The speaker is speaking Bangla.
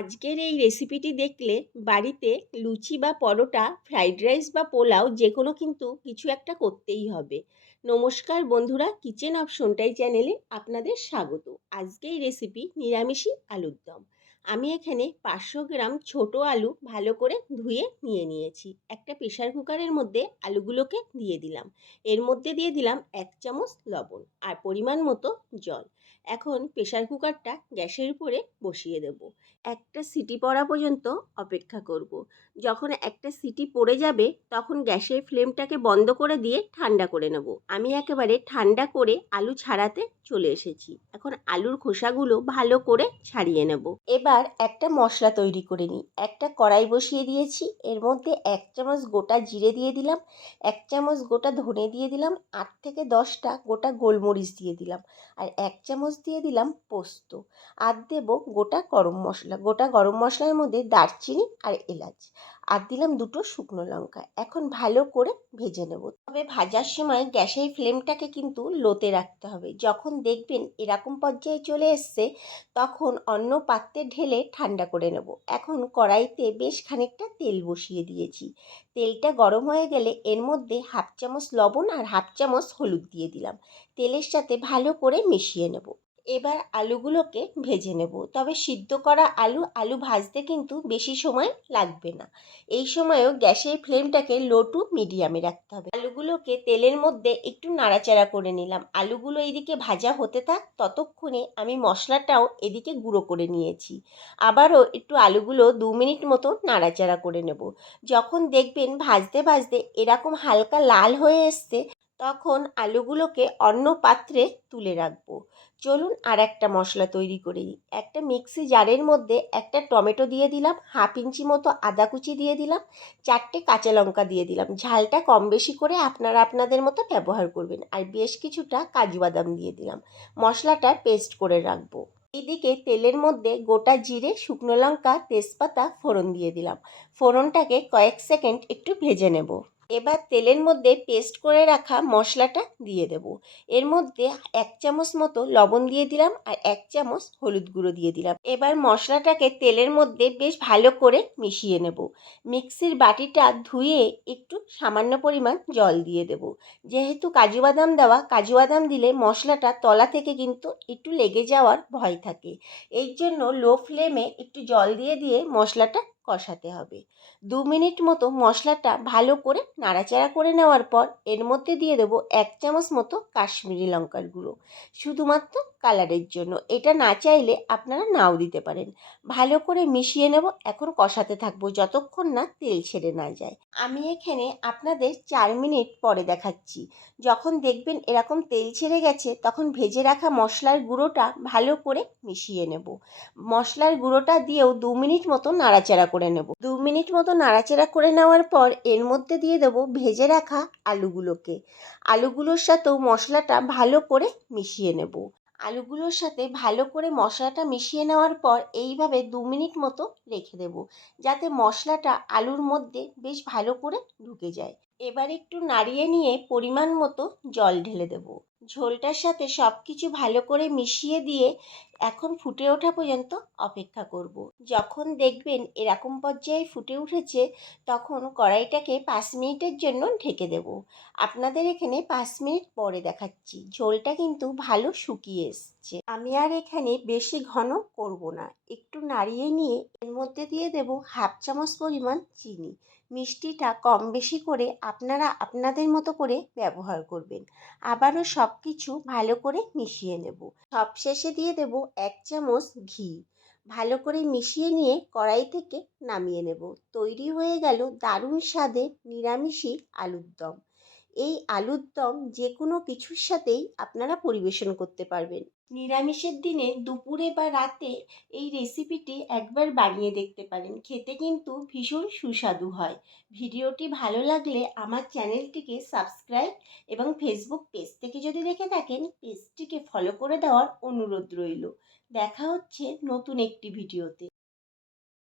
আজকের এই রেসিপিটি দেখলে বাড়িতে লুচি বা পরোটা, ফ্রাইড রাইস বা পোলাও যেকোনো কিন্তু কিছু একটা করতেই হবে। নমস্কার বন্ধুরা, কিচেন অফ সোনটাই চ্যানেলে আপনাদের স্বাগত। আজকের রেসিপি নিরামিষি আলুর দম। আমি এখানে 500 গ্রাম ছোট আলু ভালো করে ধুয়ে নিয়ে নিয়েছি। একটা প্রেসার কুকারের মধ্যে আলুগুলোকে দিয়ে দিলাম। এর মধ্যে দিয়ে দিলাম 1 চামচ লবণ আর পরিমাণ মতো জল। এখন প্রেসার কুকারটা গ্যাসের উপরে বসিয়ে দেব। একটা সিটি পড়া পর্যন্ত অপেক্ষা করব। যখন একটা সিটি পড়ে যাবে তখন গ্যাসের ফ্লেমটাকে বন্ধ করে দিয়ে ঠান্ডা করে নেব। আমি একেবারে ঠান্ডা করে আলু ছাড়াতে চলে এসেছি। এখন আলুর খোসাগুলো ভালো করে ছাড়িয়ে নেব। এবার একটা মশলা তৈরি করে নিই। একটা কড়াই বসিয়ে দিয়েছি, এর মধ্যে 1 চামচ গোটা জিরে দিয়ে দিলাম, 1 চামচ গোটা ধনে দিয়ে দিলাম, 8 থেকে 10টা গোটা গোলমরিচ দিয়ে দিলাম, আর 1 চামচ দিয়ে দিলাম পোস্ত। আর দেব গোটা গরম মশলা। গোটা গরম মশলার মধ্যে দারচিনি আর এলাচ, আর দিলাম 2টো শুকনো লঙ্কা। এখন ভালো করে ভেজে নেব। তবে ভাজার সময় গ্যাসের ফ্লেমটাকে কিন্তু লোতে রাখতে হবে। যখন দেখবেন এরকম পর্যায়ে চলে এসছে তখন অন্য পাত্রে ঢেলে ঠান্ডা করে নেব। এখন কড়াইতে বেশ খানিকটা তেল বসিয়ে দিয়েছি। তেলটা গরম হয়ে গেলে এর মধ্যে 1/2 চামচ লবণ আর 1/2 চামচ হলুদ দিয়ে দিলাম। তেলের সাথে ভালো করে মিশিয়ে নেব। এবার আলুগুলোকে ভেজে নেব। তবে সিদ্ধ করা আলু ভাজতে কিন্তু বেশি সময় লাগবে না। এই সময়েও গ্যাসের ফ্লেমটাকে লো টু মিডিয়ামে রাখতে হবে। আলুগুলোকে তেলের মধ্যে একটু নাড়াচাড়া করে নিলাম। আলুগুলো এদিকে ভাজা হতে থাক, ততক্ষণে আমি মশলাটাও এদিকে গুঁড়ো করে নিয়েছি। আবারও একটু আলুগুলো 2 মিনিট মতো নাড়াচাড়া করে নেব। যখন দেখবেন ভাজতে ভাজতে এরকম হালকা লাল হয়ে এসছে তখন আলুগুলোকে অন্য পাত্রে তুলে রাখবো। চলুন আর একটা মশলা তৈরি করে নিই। একটা মিক্সি জারের মধ্যে একটা টমেটো দিয়ে দিলাম, 1/2 ইঞ্চি মতো আদা কুচি দিয়ে দিলাম, 4টে কাঁচা লঙ্কা দিয়ে দিলাম। ঝালটা কম বেশি করে আপনারা আপনাদের মতো ব্যবহার করবেন। আর বেশ কিছুটা কাজু বাদাম দিয়ে দিলাম। মশলাটা পেস্ট করে রাখবো। এইদিকে তেলের মধ্যে গোটা জিরে, শুকনো লঙ্কা, তেজপাতা ফোড়ন দিয়ে দিলাম। ফোড়নটাকে কয়েক সেকেন্ড একটু ভেজে নেব। এবার তেলের মধ্যে পেস্ট করে রাখা মশলাটা দিয়ে দেব। এর মধ্যে 1 চামচ মতো লবণ দিয়ে দিলাম আর 1 চামচ হলুদ গুঁড়ো দিয়ে দিলাম। এবার মশলাটাকে তেলের মধ্যে বেশ ভালো করে মিশিয়ে নেব। মিক্সির বাটিটা ধুয়ে একটু সামান্য পরিমাণ জল দিয়ে দেব। যেহেতু কাজু বাদাম দেওয়া, কাজু বাদাম দিলে মশলাটা তলা থেকে কিন্তু একটু লেগে যাওয়ার ভয় থাকে। এই জন্য লো ফ্লেমে একটু জল দিয়ে দিয়ে মশলাটা কষাতে হবে। 2 মিনিট মতো মশলাটা ভালো করে নাড়াচাড়া করে নেওয়ার পর এর মধ্যে দিয়ে দেবো 1 চামচ মতো কাশ্মীরি লঙ্কার গুঁড়ো, শুধুমাত্র কালারের জন্য। এটা না চাইলে আপনারা নাও দিতে পারেন। ভালো করে মিশিয়ে নেব। এখন কষাতে থাকবো যতক্ষণ না তেল ছেড়ে না যায়। আমি এখানে আপনাদের 4 মিনিট পরে দেখাচ্ছি। যখন দেখবেন এরকম তেল ছেড়ে গেছে তখন ভেজে রাখা মশলার গুঁড়োটা ভালো করে মিশিয়ে নেব। মশলার গুঁড়োটা দিয়েও 2 মিনিট মতো নাড়াচাড়া করে নেব। 2 মিনিট মতো নাড়াচাড়া করে নেওয়ার পর এর মধ্যে দিয়ে দেব ভেজে রাখা আলুগুলোকে। আলুগুলোর সাথেও মশলাটা ভালো করে মিশিয়ে নেব। আলুগুলোর সাথে ভালো করে মশলাটা মিশিয়ে নেওয়ার পর এইভাবে 2 মিনিট মতো রেখে দেব, যাতে মশলাটা আলুর মধ্যে বেশ ভালো করে ঢুকে যায়। এবার একটু নাড়িয়ে নিয়ে পরিমাণ মতো জল ঢেলে দেব। ঝোলটার সাথে সব কিছু ভালো করে মিশিয়ে দিয়ে এখন ফুটে ওঠা পর্যন্ত অপেক্ষা করব। যখন দেখবেন এরকম পর্যায়ে ফুটে উঠেছে তখন কড়াইটাকে 5 মিনিটের জন্য ঢেকে দেব। আপনাদের এখানে 5 মিনিট পরে দেখাচ্ছি। ঝোলটা কিন্তু ভালো শুকিয়ে এসছে। আমি আর এখানে বেশি ঘন করব না। একটু নাড়িয়ে নিয়ে এর মধ্যে দিয়ে দেব 1/2 চামচ পরিমাণ চিনি। মিষ্টিটা কম বেশি করে আপনারা আপনাদের মতো করে ব্যবহার করবেন। আবারও সব কিছু ভালো করে মিশিয়ে নেব। সবশেষে দিয়ে দেব 1 চামচ ঘি। ভালো করে মিশিয়ে নিয়ে কড়াই থেকে নামিয়ে নেব। তৈরি হয়ে গেল দারুণ স্বাদের নিরামিষি আলুর দম। এই আলুর দম যে কোনো কিছুর সাথেই আপনারা পরিবেশন করতে পারবেন। নিরামিষের দিনে দুপুরে বা রাতে এই রেসিপিটি একবার বানিয়ে দেখতে পারেন। খেতে কিন্তু ভীষণ সুস্বাদু হয়। ভিডিওটি ভালো লাগলে আমার চ্যানেলটিকে সাবস্ক্রাইব এবং ফেসবুক পেজ থেকে যদি দেখে থাকেন পেজটিকে ফলো করে দেওয়ার অনুরোধ রইল। দেখা হচ্ছে নতুন একটি ভিডিওতে।